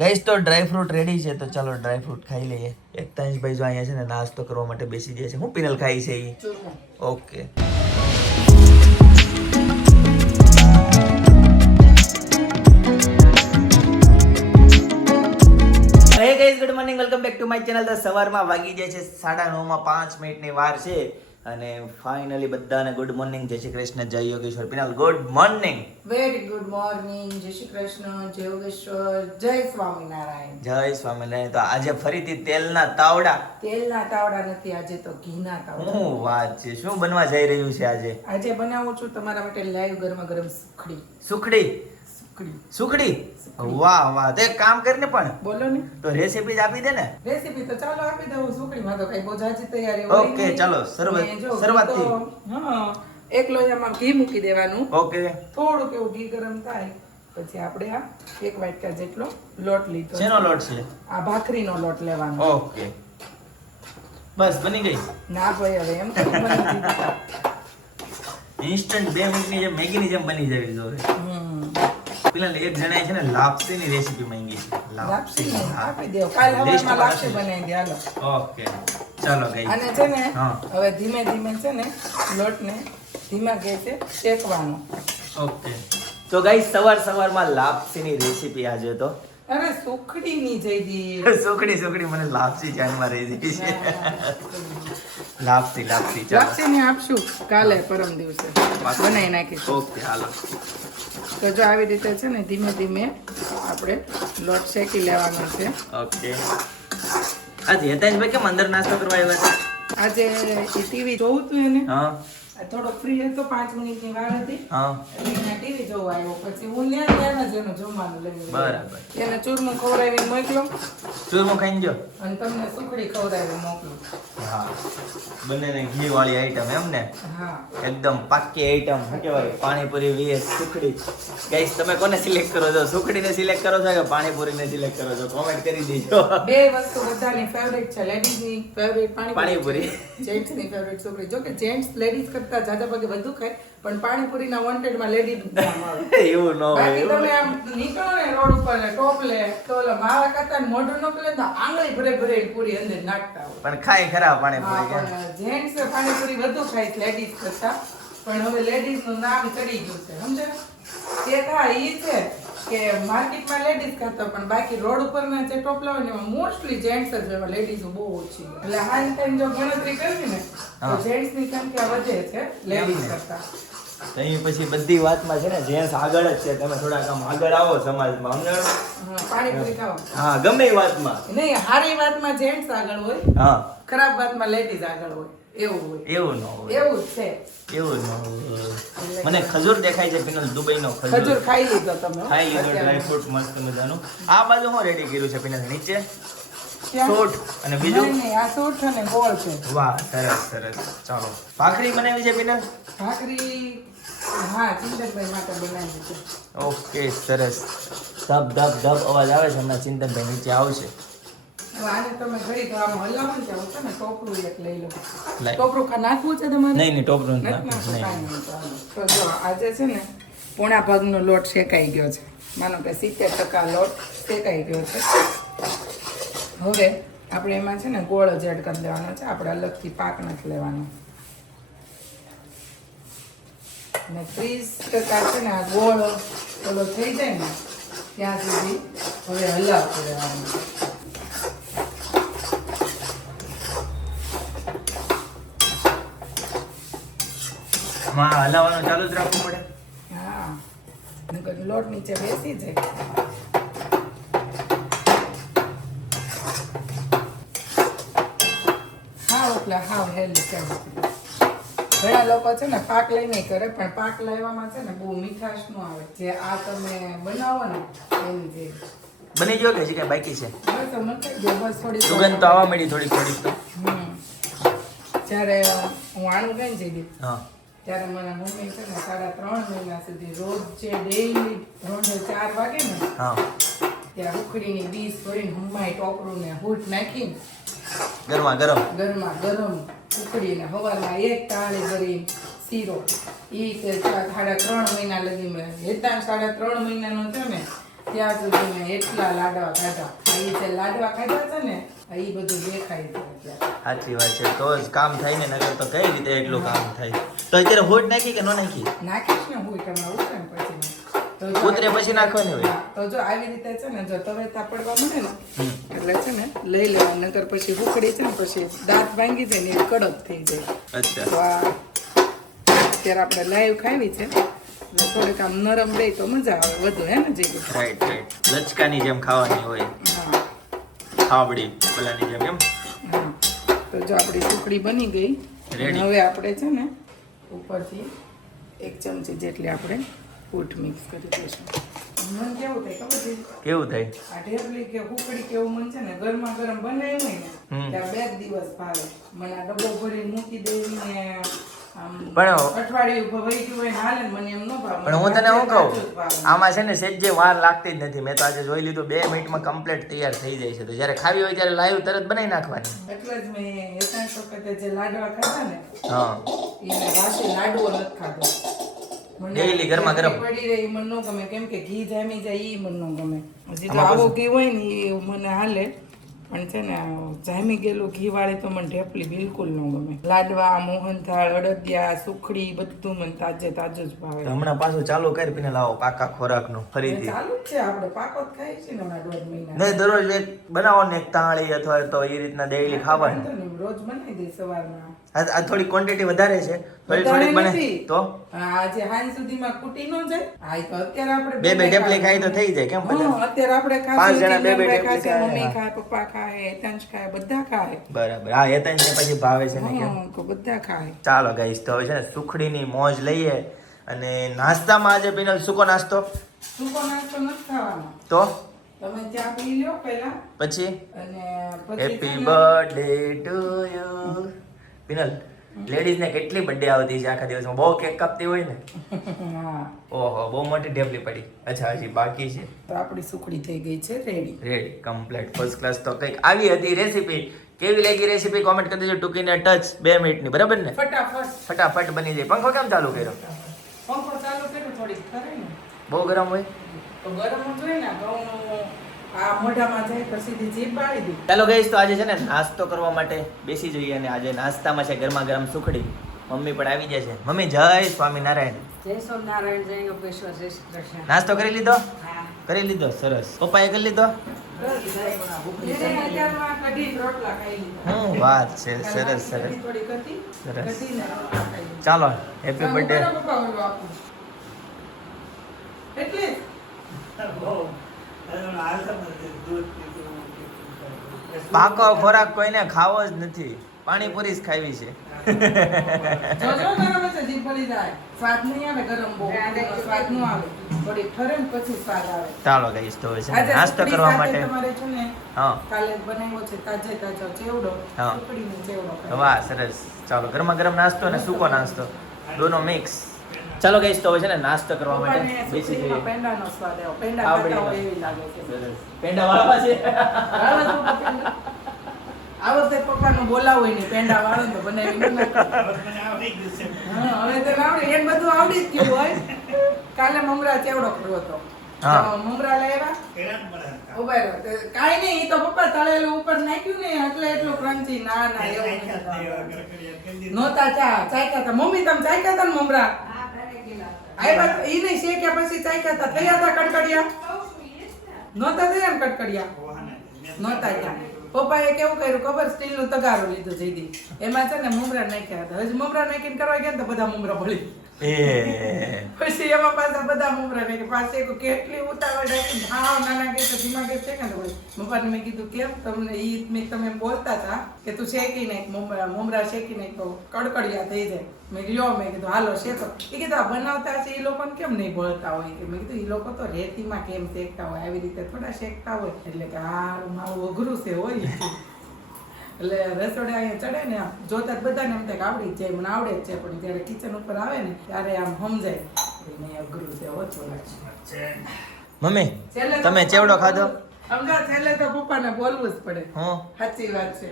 Guys તો dry fruit ready છે તો ચાલો ડ્રાય ફ્રૂટ ખાઈ લઈએ. એકતાંશભાઈ જો અહીંયા છે ને નાસ્તો કરવા માટે બેસી ગયા છે. હું પિનલ ખાઈ છે ઈ? Okay. Hey guys, good morning, welcome back to my channel. તો સવારમાં વાગી જાય છે 9:30 માં 5 મિનિટની વાર છે અને ફાઇનલી બધાને ગુડ મોર્નિંગ, જય શ્રી કૃષ્ણ, જય Yogeshwar. Penal good morning. Very good morning, જય શ્રી કૃષ્ણ, જય યોગેશ્વર, જય સ્વામિનારાયણ. જય સ્વામિનારાયણ. તો આજે ફરીથી તેલના તાવડા. તેલના તાવડા નથી, આજે તો ઘીના તાવડા. શું વાત છે, શું બનવા જઈ રહ્યું છે આજે? આજે બનાવું છું તમારા માટે લાઈવ ગરમા ગરમ સુખડી. સુખડી? સુખડી? વાહ વાહ. તો એક કામ કરીને પણ બોલો ને, તો રેસીપી જ આપી દે ને. રેસીપી તો ચાલો આપી દઉં. સુખડીમાં તો કઈ બહુ જાજી તૈયારી હોય ઓકે નહીં. ચાલો શરૂઆતથી. હા, એક લોયામાં ઘી મૂકી દેવાનું. ઓકે. થોડુંક એવું ઘી ગરમ થાય પછી આપણે આ એક વાટકા જેટલો લોટ લીધો. શેનો લોટ છે? આ ભાખરીનો લોટ લેવાનો. ઓકે, બસ બની ગઈ? ના ભાઈ, હવે એમ તો બની દીધી. ઇન્સ્ટન્ટ 2 મિનિટની જેમ મેગીની જેમ બની જવી જોઈએ. પેલા એક જણાએ છે ને લાપસીની રેસીપી માંગી છે. લાપસી આપી દેવ. કાલ હવારમાં લાપસી બનાવી દે. હાલો. ઓકે ચાલો ગઈ. અને છે ને હા. હવે ધીમે ધીમે છે ને લોટને ધીમા ગેસે શેકવાનો. ઓકે. તો ગાઈસ સવારમાં લાપસીની રેસીપી આજે તો. અરે સુખડીની જઈદી. સુખડી મને લાપસી જાનમાં રહી ગઈ છે. લાપસી ચાલો. લાપસીની આપશું કાલે પરમ દિવસે બનાવી નાખીશું. ઓકે હાલો. તો જો આવી રીતે છે ને ધીમે ધીમે આપણે લોટ શેકી લેવાનો છે. ઓકે. આજે હેતાંશભાઈ કેમ અંદર નાસ્તો કરવા આવ્યા છે? આજે ટીવી જોવું તું એને. હા થોડો ફ્રી હતો, 5 મિનિટની વાર હતી. હા એટલે ટીવી જોવા આવ્યો. પછી હું ત્યાં જ એનું જમવાનું લઈને બરાબર. એને ચૂરમું ખવડાવીને મોકલો ચૂરમું ખાઈને જો. અને તમને સુખડી ખવડાવી મોકલું. હા, બંનેને ઘી વાળી આઈટમ એમ ને? હા, એકદમ પાક્કી આઈટમ. શું કહેવાય? પાણીપુરી vs સુખડી. ગાઈસ તમે કોને સિલેક્ટ કરો છો? સુખડીને સિલેક્ટ કરો છો કે પાણીપુરીને સિલેક્ટ કરો છો? કોમેન્ટ કરી દેજો. બે વસ્તુ બધાની ફેવરેટ છે. લેડીઝની ફેવરેટ પાણીપુરી, જેન્ટ્સની ફેવરેટ સુખડી. જો કે જેન્ટ્સ લેડીઝ કરતા જાજા ભાગે વધુ ખાય, પણ પાણીપુરીના વોન્ટેડમાં લેડીઝ નામ આવે. એવું ન હોય. બાકી એવું તમે આમ નીકળો ને રોડ ઉપર ને ટોપ લે તો ઓલા માવા કરતા મોઢું નો પેલે તો આંગળી ભરે પૂરી અંદર નાખતા હોય. પણ ખાય ખરા પાણીપુરી. હા, પણ જેન્ટ્સ પાણીપુરી વધુ ખાય છે લેડીઝ કરતા. પણ હવે લેડીઝ નું નામ ચડી ગયું છે, સમજે? એક હા ઈ છે કે માર્કેટમાં લેડીઝ ખાતા, પણ બાકી રોડ ઉપરના જે ટોપલા હોય ને એમાં મોસ્ટલી જેન્ટ્સ જ હોય, લેડીઝ બહુ ઓછી હોય. એટલે આ ટાઈમ જો ગણતરી કરવી ને તો જેન્ટ્સ ની સંખ્યા વધે છે લેડીઝ કરતા. તો અહીં પછી બધી વાતમાં છે ને જેન્ટ્સ આગળ જ છે. તમે થોડાક આમ આગળ આવો સમાજમાં. સમજાણો? હા, પાણીપુરી ખાઓ. હા, ગમે એ વાતમાં. નહીં, સારી વાતમાં જેન્ટ્સ આગળ હોય, હા, ખરાબ વાતમાં લેડીઝ આગળ હોય. એવું હોય, એવું ન હોય. એવું જ છે. એવું ન હોય. મને ખજૂર દેખાય છે પિનલ, દુબઈનો ખજૂર ખજૂર. ખાઈ લીધો તમે હો? ખાઈ લીધો અત્યારે. ડ્રાય ફ્રૂટ મસ્ત મજાનું. આ બાજુ હું રેડી કર્યું છે પિનલ? નીચે ક્યાં? સોટ અને બીજું. નહીં, નહીં, આ સૂટ અને ગોળ છે. વાહ, સરસ. ચાલો, ભાખરી બનાવી છે પિનલ? ભાખરી હા, ચિંતનભાઈ માટે બનાવી છે. ઓકે, સરસ. ધબ અવાજ આવે છે. હમણાં ચિંતનભાઈ નીચે આવશે. હવે આને તમે ઘડીક આમ હલાવો ને ત્યાં છે ને ટોપરું એક લઈ લો. લાય. ટોપરું નાખવું છે તમારે? નહીં ટોપરું નથી નાખવું. નાખવું, નહીં. કાંઈ નહીં, ચાલો. તો જો આજે છે ને પોણા ભાગનો લોટ શેકાઈ ગયો છે. માનો કે 70% લોટ શેકાઈ ગયો છે. હવે આપણે એમાં છે ને ગોળ જ એડ કરી દેવાનો છે. આપણે અલગથી પાક નથી લેવાનો. અને 30% છે ને આ ગોળ ઓલો થઈ જાય ને ત્યાં સુધી હવે હલાવતું રહેવાનું. માં હલાવવાનું ચાલુ જ રાખવું પડે. હા, નકર લોટ નીચે બેસી જાય. હાવ હેલ્ધી છે. ઘણા લોકો છે ને પાક લઈને કરે, પણ પાક લાવવામાં છે ને બહુ મીઠાશ નો આવે. જે આ તમે બનાવો ને એની જે બની ગયો કે હજી કઈ બાકી છે? બસ મકાઈ ગયો, બસ થોડી સુગંધ તો આવવા મળી થોડી તો. જ્યારે હું આણું ગઈ જઈ હા, ત્યારે મારા મમ્મી છે ને 3.5 મહિના સુધી રોજ જે ડેઈલી 4 વાગે ને હા. ત્યાં ઉખડીની બીજ ભરીને હમાઈ ટોપરું ને હૂટ નાખીને ગરમા ગરમ ઉખડીને સવારમાં 1 તાળી ભરી શીરો ઈ કે 3.5 મહિના લગી મેં. હેતા 3.5 મહિનાનો છે ને ત્યાં સુધી મેં એટલા લાડવા ખાધા. આ જે લાડવા ખાધા છે ને એ બધું દેખાય છે અત્યારે. સાચી વાત છે, તો જ કામ થાય ને, નકર તો કઈ રીતે એટલું કામ થાય. તો અત્યારે હોટ નાખી કે ન નાખી? નાખીશ ને હું તમે ઉતરે ને પછી તો જો ઉતરે પછી નાખવાની હોય. હા, તો જો આવી રીતે છે ને જો તવેતા પડવા મળે ને એટલે છે ને લઈ લેવા, નકર પછી હુકડી છે ને પછી દાંત ભાંગી જાય ને એ કડક થઈ જાય. અચ્છા, તો આ અત્યારે આપણે લાઈવ ખાવી છે એટલે થોડીક આમ નરમ રહે તો મજા આવે વધુ, હે ને જીગુ? રાઈટ રાઈટ, લચકાની જેમ ખાવાની હોય, હા ખાવડી પેલાની જેમ એમ. હા. તો જો આપણી સુખડી બની ગઈ. Ready. હવે આપણે છે ને ઉપરથી 1 ચમચી જેટલી આપણે ફૂટ મિક્સ કરી દઈશું. મન કેવું થાય ખબર છે? કેવું થાય? આ ઢેપલી કે હુકડી કે એવું મન છે ને ગરમા ગરમ બનાવ્યું હોય હમ. ને ત્યાં 2 દિવસ ભાવે. મને આ ડબ્બો ભરી મૂકી દેવી ને આમ પણ- અઠવાડિયું વહી ગયું હોય ને હાલે ને મને એમ ન ભાવે. પણ હું તને શું તાજું જ કહું, ભાવે. આમાં છે ને સેજ જે વાર લાગતી જ નથી. મેં તો આજે જોઈ લીધું, 2 મિનિટમાં કમ્પ્લીટ તૈયાર થઈ જાય છે. તો જ્યારે ખાવી હોય ત્યારે લાઈવ તરત બનાવી નાખવાની. એટલે જ મેં એકાંત વખતે જે લાડવા ખાધા ને હા, એને રાશી લાડવો નથી ખાધો. મને Daily ગરમા ગરમ. પડી રહી મને ન ગમે, કેમ કે ઘી જામી જાય ઈ મને ન ગમે. હજી તો આમાં આવો પછી- ઘી હોય ને એ મને હાલે, પણ છે ને જામી ગયેલું ઘી વાળી તો મને ઢેપલી બિલકુલ ન ગમે. લાડવા, મોહનથાળ, અડદિયા, સુખડી બધું મને તાજે તાજું જ ભાવે. તો હમણાં પાછું ચાલુ કરી પીને લાવો પાકા ખોરાકનું ફરીથી. ચાલુ જ છે, આપણે પાકો જ ખાઈએ છીએ ને હમણાં 1.5 મહિના. નહીં, દરરોજ એક બનાવો ને, એક તાળી અથવા તો એ રીતના ડેઈલી ખાવાનું. વાંધો નહીં, રોજ બનાવી દઈ સવારમાં. આ થોડી ક્વોન્ટિટી વધારે છે, થોડી વધારે થોડીક બને નથી. તો આજે હાંજ સુધીમાં ખૂટી ન જાય. આ તો અત્યારે આપણે બે બે ઢેપલી ખાઈ તો થઈ જાય. કેમ હા, બધા? અત્યારે આપણે 5 જણા બે બે ખાઈએ, ઢેપલી ખાશે, ખાય. મમ્મી ખાય, પપ્પા ખાય, હેતાંશ ખાય, બધા ખાય. બરાબર. હા, એ તને પછી ભાવે છે ને કેમ. હા, તો બધા ખાય. ચાલો ગાઈસ, તો હવે છે ને સુખડીની મોજ લઈએ. અને નાસ્તામાં આજે પીનલ સૂકો નાસ્તો, સૂકો નાસ્તો નથી ખાવાનો. તો તમે ચા પી લ્યો પહેલા પછી અને પછી હેપી છે ને- birthday to you. Pinal, ladies ને કેટલી બર્થડે આવતી છે આખા દિવસમાં? બહુ કેક કાપતી હોય ને. હા, ઓહો, બહુ મોટી ઢેપલી પડી. અચ્છા, હજી બાકી છે. તો આપણી સુખડી થઈ ગઈ છે ready. Ready, complete, first class. તો કંઈક આવી હતી રેસીપી. કેવી લાગી રેસીપી કોમેન્ટ કરી દેજો. ટૂંકીને ટચ 2 મિનિટની, બરાબર ને? ફટાફટ ફટાફટ બની જાય. પંખો કેમ ચાલુ કર્યો? પંખો ચાલુ કર્યો થોડીક કરે ને બહુ ગરમ હોય. તો ગરમ જ હોય ને. ઘઉં આ મોઢામાં જાય તો સીધી જીભ બાળી દે. ચાલો ગાઈસ, તો આજે છે ને નાસ્તો કરવા માટે બેસી જઈએ. અને આજે નાસ્તામાં છે ગરમા ગરમ સુખડી. મમ્મી પણ આવી જાય છે. મમ્મી, જય સ્વામિનારાયણ. જય સ્વામિનારાયણ, જય યોગેશ્વર, જય શ્રી કૃષ્ણ. નાસ્તો કરી લીધો? હા. કરી લીધો, સરસ. પપ્પાએ કરી લીધો? એને અત્યારમાં કઢી રોટલા ખાઈ લીધા. હું વાત છે, સરસ સરસ. કઢી થોડીક હતી, સરસ. કઢીને રોટલા ખાઈ લીધા. ચાલો, હેપી આમ બર્થડે. બરાબર પપ્પા ઓલું આપું. એટલે પાકો ખોરાક કોઈને ખાવો જ નથી. પાણીપુરી જ ખાવી છે. જોજો ગરમ હશે, જીભ બળી જાય. સ્વાદ નહીં આવે ગરમ બહુ. સ્વાદ ન આવે. થોડીક ઠરે ને પછી સ્વાદ આવે. ચાલો ગાઈસ, તો હવે છે ને આજે નાસ્તો સુખડી કરવા સાથે માટે. તમારે છે ને હા, કાલે બનાવ્યો છે તાજે તાજો ચેવડો. હા. સુખડીનો ચેવડો ખાય. વાહ, સરસ. ચાલો, ગરમા ગરમ નાસ્તો અને સૂકો નાસ્તો દોનો મિક્સ. ચાલો ગાઈસ, તો હવે છે ને નાસ્તો કરવા માટે પપ્પાને બેસી સુખડીમાં જઈએ. પેંડાનો સ્વાદ આવ્યો. પેંડા આવડી ખાતા હોય ગયો. એવી લાગે છે. સરસ. પેંડા વાળા છે. આવે તો પપ્પા પેંડા. આ વખતે પપ્પાનું બોલાવું નહીં, પેંડા વાળો ને તો બનાવી ન નાખે. હા, હવે તો આવડે. એને બધું આવડી જ ગયું હોય. કાલે મમરા ચેવડો કર્યો હતો. હા. તો મમરા લાવ્યા. ઉભા રહો. તો કાંઈ નહીં, ઈ તો પપ્પા તળેલું ઉપર નાખ્યું ને એટલે એટલું ક્રન્ચી. ના ના, એવું નથી. નહોતા ચાખ્યા હતા. મમ્મી તમે ચાખ્યા હતા ને મમરા? હા, ઘરે ગયેલા હતા. આવ્યા તો ઈ નહીં શેક્યા પછી ચાખ્યા હતા. થયા હતા કડકડિયા? નહોતા થયા ને કડકડિયા? નહોતા થયા. પપ્પાએ કેવું કર્યું ખબર? સ્ટીલનું તગારું લીધું જીદી. એમાં છે ને મમરા નાખ્યા હતા. હજી મમરા નાખીને કરવા ગયા ને તો બધા મમરા ભળી. એ પછી એમાં પાછા બધા મમરા નાખ્યા. પાછી એક કેટલી ઉતાવળ રાખી ભાવ નાના કે તો ધીમા કે છે ને તો પપ્પાને મેં કીધું કેમ તમને ઈ મેં તમે બોલતા હતા કે તું શેકી નાખ મમરા શેકી નાખ તો કડકડિયા થઈ જાય. મેં કીધું મેં કીધું હાલો શેકો. એ કીધું આ બનાવતા છે એ લોકોને કેમ નહીં બોલતા હોય કે મેં કીધું એ લોકો તો રેતીમાં કેમ શેકતા હોય આવી રીતે થોડા શેકતા હોય. એટલે કે હારું મારું અઘરું છે હોય. એટલે રસોડે અહીંયા ચડે ને આમ જોતા જ બધાને એમ થાય કે આવડી જ જાય. મને આવડે જ છે, પણ જ્યારે કિચન ઉપર આવે ને ત્યારે આમ સમજાય કે નહીં અઘરું છે, ઓછું લાગે. મમ્મી, છેલ્લે તો તમે ચેવડો ખાધો? સમજા છેલ્લે તો પપ્પાને બોલવું જ પડે. હું સાચી વાત છે.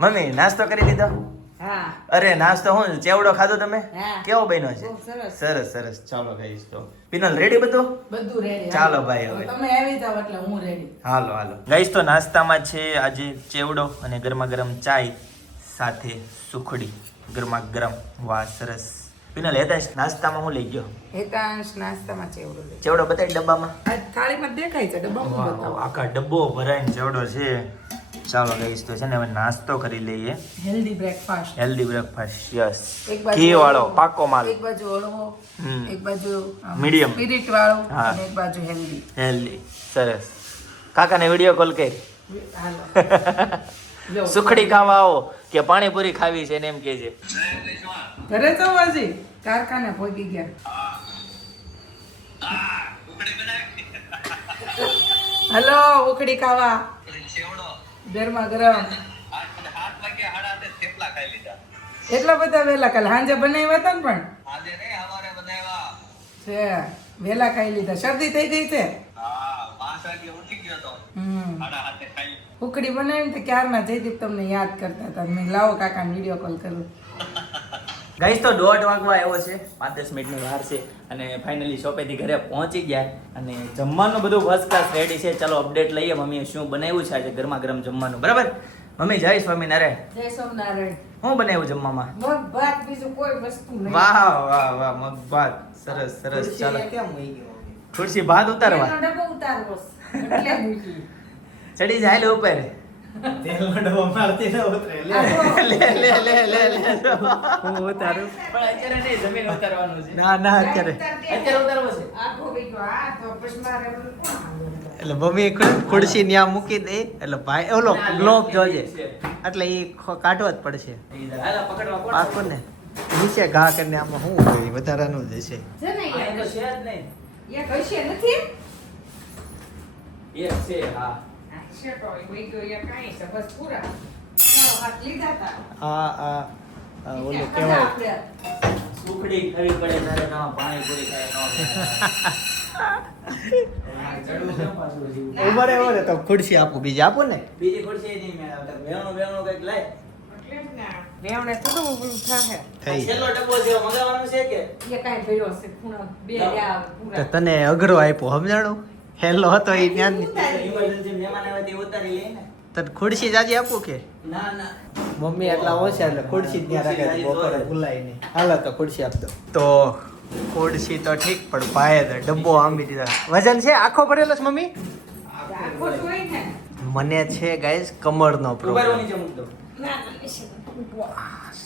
મમ્મી, નાસ્તો કરી લીધો? હા અરે નાસ્તો હું ચેવડો ખાધો તમે હા. કેવો બન્યો છે બહુ સરસ. સરસ સરસ ચાલો ગાઈસ તો પિનલ રેડી બધું બધું રેડી ચાલો ભાઈ હવે. તમે આવી જાવ એટલે હું રેડી હાલો હાલો ગાઈસ તો નાસ્તામાં છે આજે ચેવડો અને ગરમા ગરમ ચાય સાથે સુખડી ગરમા ગરમ વાહ સરસ પિનલ હેતાશ નાસ્તામાં હું લઈ ગયો હેતાંશ નાસ્તામાં ચેવડો લે ચેવડો બતાવી ડબ્બામાં આ થાળીમાં દેખાય છે ડબ્બામાં વાહ, બતાવો આખા ડબ્બો ભરાઈને ચેવડો છે ચાલો ગાઈસ તો છે ને હવે નાસ્તો કરી લઈએ healthy breakfast healthy breakfast yes એક બાજુ ઘી વાળો હળવો, પાકો માલ એક બાજુ હળવો હમ. એક બાજુ Medium. સ્પિરિટ વાળો હા. અને એક બાજુ હેલ્ધી હેલ્ધી સરસ કાકાને વિડીયો કોલ કરી હાલો જો સુખડી ખાવા આવો કે પાણીપુરી ખાવી છે ને એમ કે છે ઘરે છો હજી કારખાને પહોંચી ગયા હલો ઉખડી ખાવા ગરમા ગરમ એટલા બધા વહેલા કાલે સાંજે બનાવ્યા હતા ને પણ છે વહેલા ખાઈ લીધા શરદી થઈ ગઈ છે ઉખડી બનાવી ને ક્યારના જયદીપ તમને યાદ કરતા હતા મેં લાવો કાકાને વિડીયો કોલ કરું ગાઈસ તો 1:30 વાગવા આવ્યો છે 5-10 મિનિટની વાર છે અને ફાઇનલી શોપેથી ઘરે પહોંચી ગયા અને જમવાનું બધું ફર્સ્ટ ક્લાસ રેડી છે ચાલો અપડેટ લઈએ મમ્મીએ શું બનાવ્યું છે આજે ગરમા ગરમ જમવાનું બરાબર મમ્મી જય સ્વામિનારાયણ જય સોમનારાયણ શું બનાવ્યું જમવામાં મગ ભાત બીજું કોઈ વસ્તુ નહીં વાહ વાહ વાહ મગ ભાત સરસ સરસ ચાલો ખુરશી ભાત ઉતારવા એનો ડબ્બો ઉતારવો છે. એટલે મૂકી. ચડી જાય લે ઉપર તેલનો ડબ્બો મારતી ન ઉતરે લે લે લે લે લે હું ઉતારું પણ અત્યારે નહીં જમીન ઉતારવાનું છે ના અત્યારે ઉતારવો છે આખો વીઘો. આ તો પછી મારે ઓલું કોણ આવે? એટલે મમ્મી ખુરશી ત્યાં મૂકી દે એટલે ભાઈ ઓલો ગ્લોબ જોજે એટલે એ કાઢવો જ પડશે હાલા પકડવા કોણ પાકો ને નીચે ઘા કરીને આમાં શું હોય વધારાનું જ હશે છે ને આ તો યાર. છે જ નહીં યા કશે નથી એક છે હા આ છે તો એ વીઘો યા કાંઈ છે બસ પૂરા મારો હાથ લીધા તા આ ઓલું ખાધા કહેવાય આપણે. સુખડી ખાવી પડે ત્યારે ના પાણી પૂરી ખાય ન ઉભરે ઉભરે તો ખુરશી આપું બીજી આપું ને બીજી ખુરશી નહીં મેં આવતા વેણું વેણું કઈક લાય એટલે જ ને. વેવણે થોડું ઊભું થાહે. થઈ છેલ્લો ડબ્બો છે મગાવવાનું છે કે એ કાંઈ ભર્યો છે ખૂણા બે રહ્યા તો પૂરા. તને અઘરો આપ્યો સમજાણું હેલો હતો એ ત્યાં ઇમરજન્સી મહેમાન આવે તે ઉતારી લે ને તને ખુરશી જાજી આપું કે ના ના મમ્મી એટલા ઓછા એટલે ખુરશી ત્યાં રાખે તો બપોરે ભૂલાય નહીં હાલો તો ખુરશી આપ દો તો ખુરશી તો ઠીક પણ ભાઈ તો ડબ્બો આંબી દીધા વજન છે આખો ભરેલો છે મમ્મી આખો જોઈ ને. મને છે ગાઈસ કમરનો ઉભા રહો પ્રોબ્લેમ નીચે મૂક દો ના, ના, નિશી.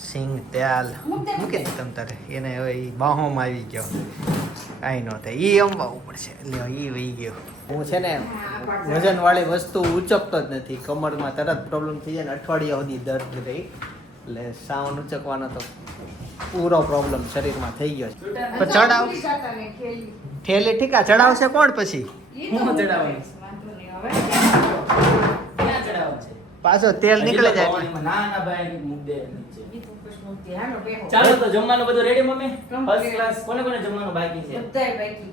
સિંગ તેલ મૂકી દે તમ તારે એને હવે ઈ બાહોમાં આવી ગયો કાંઈ ન થાય ઈ અંબાવું પડશે એટલે ઈ વહી ગયો હું છે ને વજન વાળી વસ્તુ ઉચકતો જ નથી કમરમાં તરત પ્રોબ્લેમ થઈ જાય ને અઠવાડિયા સુધી દર્દ રહી એટલે સાવન ઉચકવાનો તો પૂરો પ્રોબ્લેમ શરીરમાં થઈ ગયો છે પણ ચડાવ ભૂલી જતા ને ખેલી. ઠેલી ઠીકા ચડાવશે કોણ પછી ઈ તો હું ચડાવવાનું? વાંધો નહીં. હવે ક્યાં ક્યાં ચડાવવાનું છે પાછો તેલ નીકળી જાય એટલે પાણીમાં. ના ના ભાઈ મૂક દે નીચે ઈ તો પછી મૂકી. હાલો, બેહો. ચાલો તો જમવાનું બધું ready mummy Complete. First class કોને કોને જમવાનું બાકી છે બધાય બાકી.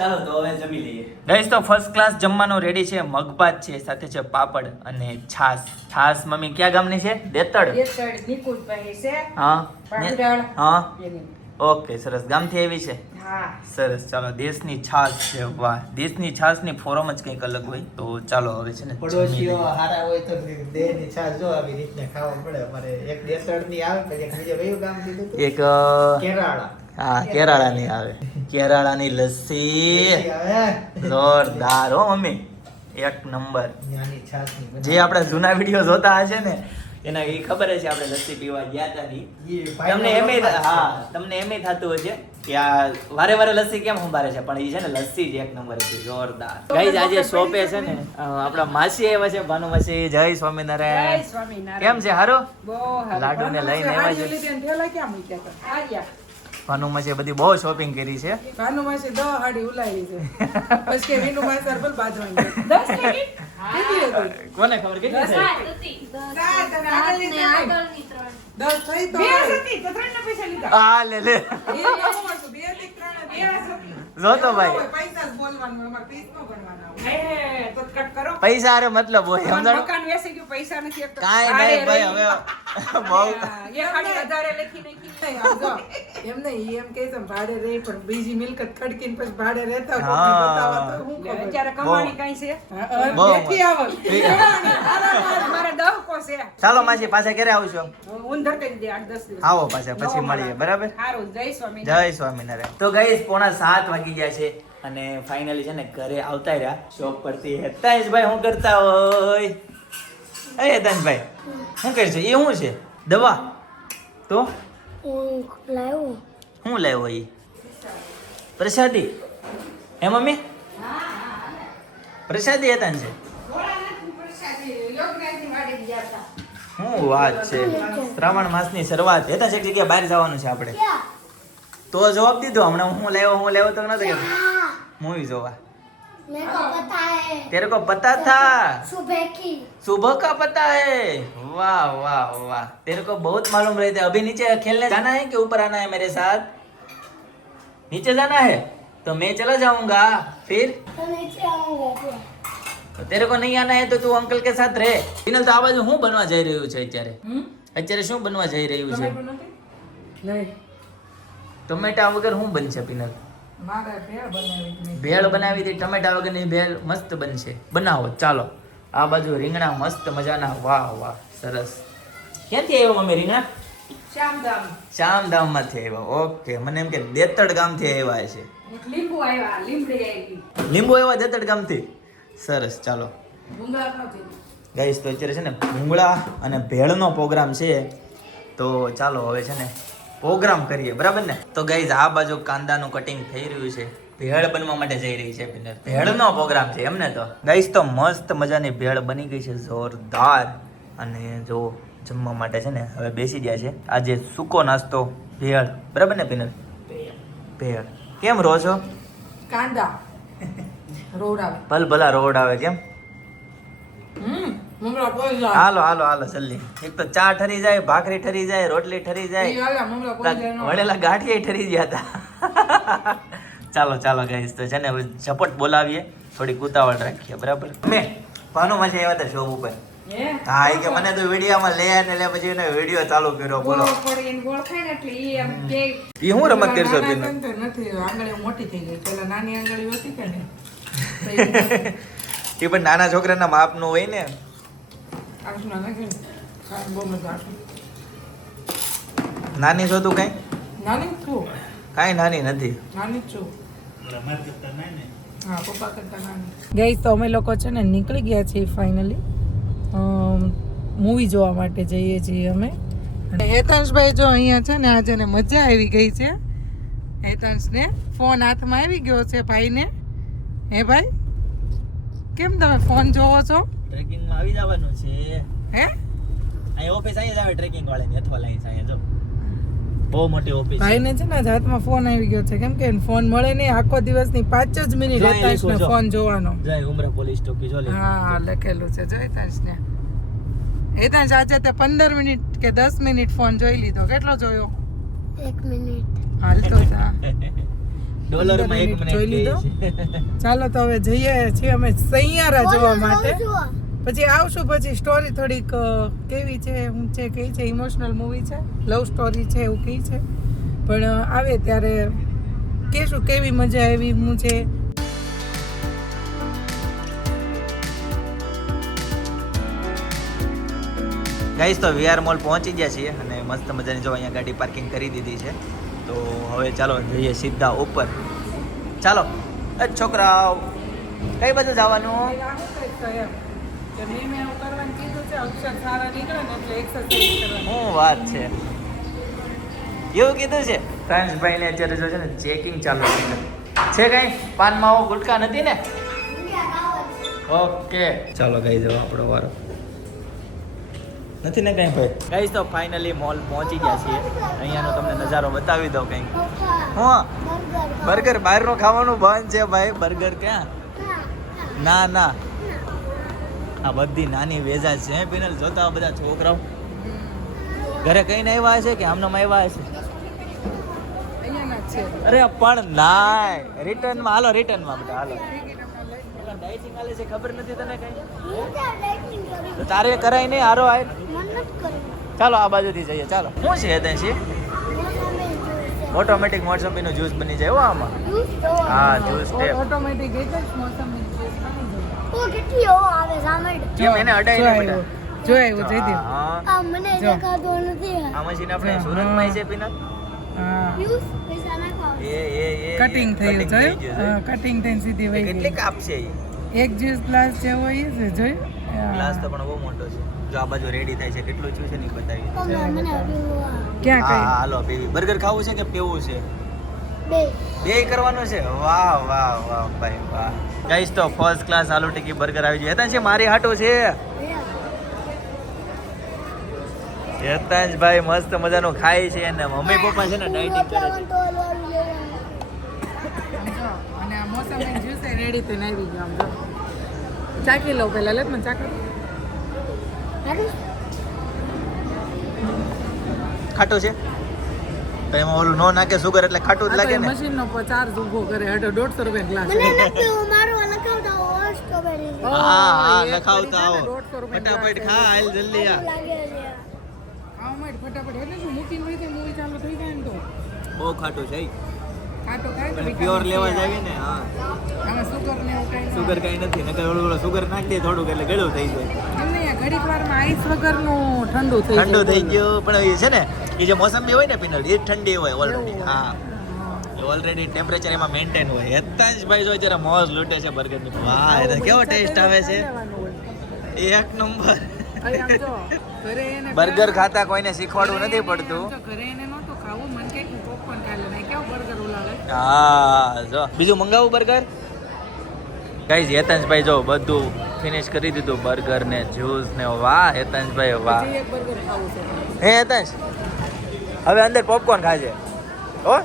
ચાલો તો હવે જમી લઈએ ગાઈસ તો ફર્સ્ટ ક્લાસ જમવાનું રેડી છે મગભાત છે સાથે છે પાપડ અને છાસ છાસ મમ્મી ક્યાં ગામની છે દેતડ એક સાઈડ નિકુંજભાઈ છે. હા પાપડ. હા એની. ઓકે સરસ ગામથી આવી છે હા. સરસ ચાલો દેશની છાસ છે વાહ દેશની છાસની ફોરમ જ કંઈક અલગ હોય તો ચાલો હવે છે ને જમી પડોશીઓ લઈએ. હારા હોય તો દેહની છાશ જો આવી રીતને ખાવા પડે અમારે એક દેસળની આવે પછી એક બીજે કયું ગામ કીધું તું? એક કેરાળા હા કેરાળાની આવે કેરાળાની લસ્સી આવે જોરદાર હો મમ્મી એક નંબર ત્યાંની છાશની બનાવી. જે આપણે જૂના વિડીયો જોતા હશે ને એના એ ખબર છે આપણે લસ્સી પીવા ગયા હતા ની ઈ ભાઈનો તમને એમે વફાત છે. હા તમને એમે થતું હશે કે આ વારે વારે લસ્સી કેમ સંભાળે છે પણ એ છે ને લસ્સી જ એક નંબર હતી જોરદાર ગાઈઝ આજે શોપે છે ને આપણા માસી આવ્યા છે ભાનુ માસી જય જય સ્વામિનારાયણ સ્વામિનારાયણ. કેમ છે હારો બહુ હારું. લાડુને લઈને આવ્યા છે. હાડી લીધી અને ઠેલા ક્યાં મૂક્યા હતા? આર્યા. ભાનુ માસી બધી બહુ શોપિંગ કરી છે ભાનુમાસી 10 હાડી ઉલાવી છે પછી કે વિનુ માસર બોલ બાજવાની છે. 10 મિનિટ? કેટલી હતી? કોને ખબર કેટલી છે સાત અને આગળની ત્રણ. 10 થઈ તો બે જ હતી, તો ત્રણના પૈસા લીધા. આ લે લે એ કેવું હતું? બે હતી કે ત્રણ હતી? બે જ હતી. જો તો ભાઈ પૈસા જ બોલવાનું હોય, અમારે ફીસ ન ભરવાના હોય. હે તો કટ કરો પૈસા હારે મતલબ હોય તમારું સમજાણું? મકાન વેચી ગયું પૈસા નથી એક તો કાંઈ ભાડે નહીં ભાઈ રહી. હવે બહુ એ ખાલી 1000 લખી નાખી નહીં, આમ જો, એમ નહીં, ઈ એમ કહે છે ભાડે રહી પણ બીજી મિલકત ખડકીને પછી ભાડે રહેતા હોય, હા. કોકને બતાવવા તો શું એટલે ખબર? અત્યારે કમાણી કઈ છે બહુ બેઠી આવક. મારે દવકો છે ચાલો માસી પાછા ક્યારે આવશો? ઊંધર કરી દે 8-10 દિવસ આવો પાછા પછી મળીએ બરાબર. સારું જય સ્વામી જય સ્વામિનારાયણ. તો ગાઈસ 6:45 વાગી ગયા છે અને ફાઇનલી છે ને ઘરે આવતા રહ્યા શોપ પરથી. હેતાંશભાઈ શું કરતા હોય? એ હેતાંશભાઈ શું કરશો? એ શું છે? દવા? તો શું લાવ્યો એ? પ્રસાદી? હે મમ્મી? પ્રસાદી હેતાંશ છે? શું વાત છે? શ્રાવણ માસની શરૂઆત. હેતાંશ એક જગ્યાએ બહાર જવાનું છે આપણે. તો જવાબ દીધો હમણાં હું લેવો તો નતો કહેતો. મૂવી જોવા. मेरे को पता है तेरे को पता था? सुबह की सुबह का पता है? वाह वाह वाह, तेरे को बहुत मालूम रहते. अभी नीचे खेलने जाना है कि ऊपर आना है मेरे साथ? नीचे जाना है तो मैं चला जाऊंगा. फिर तो नीचे आऊंगा तो तेरे को नहीं आना है तो तू अंकल के साथ रहे. ફિનલ તો આ બાજુ શું બનવા જઈ રહ્યું છે અત્યારે? અત્યારે શું બનવા જઈ રહ્યું છે? ટમેટું નથી? નહીં, ટમેટા વગર શું બનશે ફિનલ? મારે ભેળ બનાવી હતી. ભેળ બનાવી હતી. ટમેટા વગરની ભેળ મસ્ત બનશે. બનાવો ચાલો. આ બાજુ રીંગણા મસ્ત મજાના. વાહ વાહ સરસ. ક્યાંથી આવ્યો મમ્મી રીંગણા? શ્યામધામ શ્યામધામ માંથી આવ્યા. ઓકે, મને એમ કે દેતડ ગામથી આવ્યા છે. લીંબુ આવ્યા લીમડી આવી લીંબુ આવ્યા દેતડ ગામથી. સરસ ચાલો ડુંગળા ખાવતી ગાઈસ. તો અત્યારે છે ને ભૂંગળા અને ભેળનો પ્રોગ્રામ છે. તો ચાલો હવે છે ને પ્રોગ્રામ કરીએ બરાબર ને. તો ગાઈસ આ બાજુ કાંદાનું કટિંગ થઈ રહ્યું છે. ભેળ બનવા માટે જઈ રહી છે પિનર. ભેળનો પ્રોગ્રામ છે એમને. તો ગાઈસ તો મસ્ત મજાની ભેળ બની ગઈ છે જોરદાર. અને જો જમવા માટે છે ને હવે બેસી ગયા છે. આજે સૂકો નાસ્તો ભેળ બરાબર ને પિનર? ભેળ. કેમ રો છો? કાંદા રોડ આવે. ભલભલા રોડ આવે કેમ? મમરા કોઈ જાય. હાલો હાલો હાલો જલ્દી. એક તો ચા ઠરી જાય, ભાખરી ઠરી જાય, રોટલી ઠરી ઈ જાય, વાલા મમરા કોઈ જાય ન. વળેલા ગાંઠિયા ઠરી ગયા હતા. ચાલો ચાલો ગાઈસ તો છે ને હવે ઝપટ બોલાવીએ. થોડી ઉતાવળ રાખીએ બરાબર. મેં ભાનુમાંથી આવ્યા હતા શોપ ઉપર. હે હા એ કે મને તો વિડીયોમાં લે ને લે પછી એને વિડીયો ચાલુ કર્યો. બોલો ગોળ પડીને ગોળ ખાય ને એટલે ઈ એમ કે એ હું રમત કરશો નાના બેન? છે ને તો નથી, આંગળીઓ મોટી થઈ ગઈ. પેલા નાની આંગળીઓ હતી કે ને એ પણ નાના છોકરાના માપનું હોય ને. આંખના નાખી ને ખાઈને બહુ મજા આવે. નાની છો તું કઈ? નાની જ છું, કાંઈ નાની નથી. નાની જ છું. હા, પપ્પા કરતા નાની. ગઈ તો અમે લોકો છે ને નીકળી ગયા છીએ ફાઇનલી. મૂવી જોવા માટે જઈએ છીએ અમે. અને હેતાંશભાઈ જો અહીંયા છે ને આજે ને મજા આવી ગઈ છે. હેતાંશને ફોન હાથમાં આવી ગયો છે ભાઈને. હે ભાઈ, કેમ તમે ફોન જોવો છો? ટ્રેકિંગમાં આવી જવાનું છે. હે અહીં ઓફિસ અહીંયા જ આવે ટ્રેકિંગ વાળાની અથવા લાઈન અહીંયા જો બહુ મોટી ઓફિસ છે. ભાઈને છે ને આજ હાથમાં ફોન આવી ગયો છે. કેમ કે એને ફોન મળે નહીં. આખો દિવસની 5 જ મિનિટ જો અહીં હેતાંશને લીધું, જો. ફોન જોવાનો. જય ઉમરા પોલીસ ચોકી જો લે. હા, લખેલું છે જો હેતાંશને. હેતાંશ આજે તે 15 મિનિટ કે 10 મિનિટ ફોન જોઈ લીધો. કેટલો જોયો? 1 मिनट હાલતો હતા. ડોલરમાં 1 મિનિટ જોઈ લીધો? કહે છે. ચાલો તો હવે જઈએ છીએ અમે સૈયારા જોવા માટે. પછી આવશું. પછી સ્ટોરી થોડીક કેવી છે, હું છે, કઈ છે, ઇમોશનલ મૂવી છે, લવ સ્ટોરી છે એવું કઈ છે. પણ આવે ત્યારે કહેશું કેવી મજા આવી હું છે. ગાઈસ તો વીઆર મોલ પહોંચી ગયા છીએ અને મસ્ત મજાની જો અહીંયા ગાડી પાર્કિંગ કરી દીધી છે. તો હવે ચાલો જઈએ સીધા ઉપર. ચાલો એ છોકરાઓ કઈ બાજુ જવાનું? આ શું કંઈક તો એમ કે મેં એવું કરવાનું કીધું છે. અક્ષર સારા નીકળે ને એટલે એક્સરસાઇઝ કરવાની. શું વાત છે? એવું કીધું છે? ફ્રેન્ડ્સભાઈને અત્યારે જો છે ને ચેકિંગ ચાલુ છે. કઈ પાન માવો ગુટકા નથી ને? ઓકે ચાલો ગઈ જાઓ આપણો વારો નથી ને કઈ ભાઈ. ગાઈસ તો ફાઇનલી મોલ પહોંચી ગયા છીએ. અહીંયાનો તમને નજારો બતાવી દઉં કંઈક. હું બર્ગર બહારનું ખાવાનું બંધ છે ભાઈ. બર્ગર ક્યાં? ના ના આ બધી નાની વેજા છે પિનલ. જોતા બધા છોકરાઓ ઘરે કઈને આવ્યા હશે કે આમનામ આવ્યા હશે? અહીંયાના છે અરે પણ નાય રિટર્નમાં હાલો રિટર્નમાં બધા હાલો ડાયટિંગ હાલે છે ખબર નથી તને કઈ હું ત્યાં લાઇટિંગ કરું તો તારે કરાય નહીં હારો આય મન નથી કરવું ચાલો આ બાજુથી જઈએ ચાલો શું છે ત્યાં છે મોસમી જ્યુસ ઓટોમેટિક મોસંબીનું જ્યુસ બની જાય હો આમાં જ્યુસ તો હા જ્યુસ ટેપ ઓટોમેટિક એક જ મોસમી જ્યુસ બની જાય ઓ કેટલી હવા આવે સામે કેમ એને અડાય જો નહીં આવ્યો બેટા જો આવ્યો જયદીપ હા આ મને જો. દેખાતો નથી આ મશીન આપણે જો, સુરતમાં હા. છે પીના હા જ્યુસ પૈસા નાખો એ કટિંગ થયું cutting થઈ જોયું ગયું હા કટિંગ થઈને સીધી છે. વહી કેટલી ગઈ કાપ છે એક જ્યુસ ગ્લાસ જેવો એ છે જોયું ગ્લાસ તો પણ બહુ મોટો છે જો આ બાજુ રેડી થાય છે કેટલું થયું છે ને ઈ બતાવી મમ્મી મને પીવું ક્યાં હા કઈ હાલો પીવી બર્ગર ખાવું છે કે પીવું છે બે બે કરવાનું છે વાહ વાહ વાહ ભાઈ વાહ ગાઈસ તો ફર્સ્ટ ક્લાસ આલુ ટિક્કી બર્ગર આવી ગયું હેતાંશ મારી હાટો છે હેતાંશ ભાઈ મસ્ત મજાનું ખાય છે અને મમ્મી પપ્પા છે ને ડાયટિંગ કરે છે સમજો અને આ મોસમી જ્યુસ એ રેડી થઈને આવી ગયો આમ જો ચાખી લો પહેલા લે મને ચાખો ખાટું છે તો એમાં ઓલું નો નાખે સુગર એટલે ખાટું જ લાગે ને મશીન નો ચાર્જ ઉભો કરે હટો 150 રૂપિયા ગ્લાસ મને નથી મારું લખાવતા હોય સ્ટ્રોબેરી હા હા એક લખાવતા પડી આવો છે ને 150 રૂપિયા ફટાફટ ખા હાલ જલ્દી આ લાગે છે આવ મત ફટાફટ એટલે શું મૂકીને વહી જાય મૂવી ચાલુ થઈ જાય ને તો બહુ ખાટું છે આ તો કાંઈ પણ નહીં, પ્યોર vitamin લેવા C જાવી ને હા આમાં સુગર ને એવું કાંઈ સુગર કઈ નથી નકર ઓલું સુગર નાખી દે થોડુંક એટલે ગળું થઈ જાય એમ નહીં આ ઘડીક વારમાં આઈસ વગરનું ઠંડુ થઈ ઠંડુ થઈ બોલો. ગયું પણ એ છે ને એ જે મોસંબી હોય ને પીનટ એ ઠંડી હોય ઓલરેડી એવું હા હોય. ઓલરેડી ટેમ્પરેચર એમાં મેન્ટેન હોય હેતાંશભાઈ જો અત્યારે મોજ લૂટે છે બર્ગરની વાહ એ તો કેવો ટેસ્ટ આવે છે લેવાનું હોય. એક નંબર અહીં આમ જો, ઘરે એને બર્ગર ખાતા કોઈને શીખવાડવું નથી પડતું આમ જો, ઘરે એને નહોતું ખાવું મન કે પોપકોર્ન ખાઈ લે નહીં કેવું બર્ગર ઉલાળે હા જો બીજું મંગાવું બર્ગર ગાઈઝ હેતાંશભાઈ જો બધું ફિનિશ કરી દીધું બર્ગર ને જ્યુસ ને વાહ હેતાંશભાઈ વાહ હજી એક બર્ગર ખાવું છે હે હેતાંશ હવે અંદર પોપકોર્ન ખાજે હો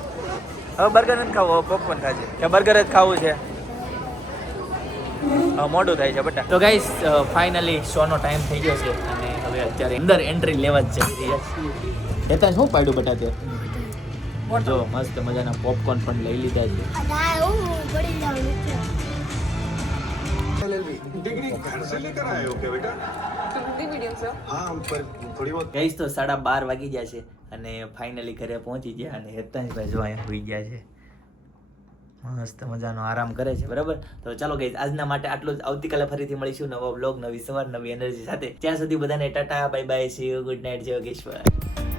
હવે બર્ગર નથી ખાવું હવે પોપકોર્ન ખાજે કે બર્ગર જ ખાવું છે હવે મોટું થાય છે બટા તો ગાઈસ ફાઇનલી શોનો ટાઈમ થઈ ગયો છે અને હવે અત્યારે અંદર એન્ટ્રી લેવા જ જઈ રહ્યા છીએ હેતાંશ શું પાડ્યું બટા તે જો મસ્ત મજાના પોપકોર્ન પણ લઈ લીધા છે આ દાળ હું પડી જાઉં છે डिग्री घर से लेकर आए हो क्या बेटा हाँ पर थोड़ी बहुत ગાઈસ તો 12:30 વાગી ગયા છે અને ફાઇનલી ઘરે પહોંચી ગયા અને હેતાંશભાઈ જો અહીંયા હોઈ ગયા છે મસ્ત મજાનો આરામ કરે છે બરાબર તો ચાલો ગાઈસ આજના માટે આટલું જ આવતીકાલે ફરીથી મળીશું નવો બ્લોગ નવી સવાર નવી એનર્જી સાથે ત્યાં સુધી બધાને Tata bye bye see you good night જય યોગેશ્વર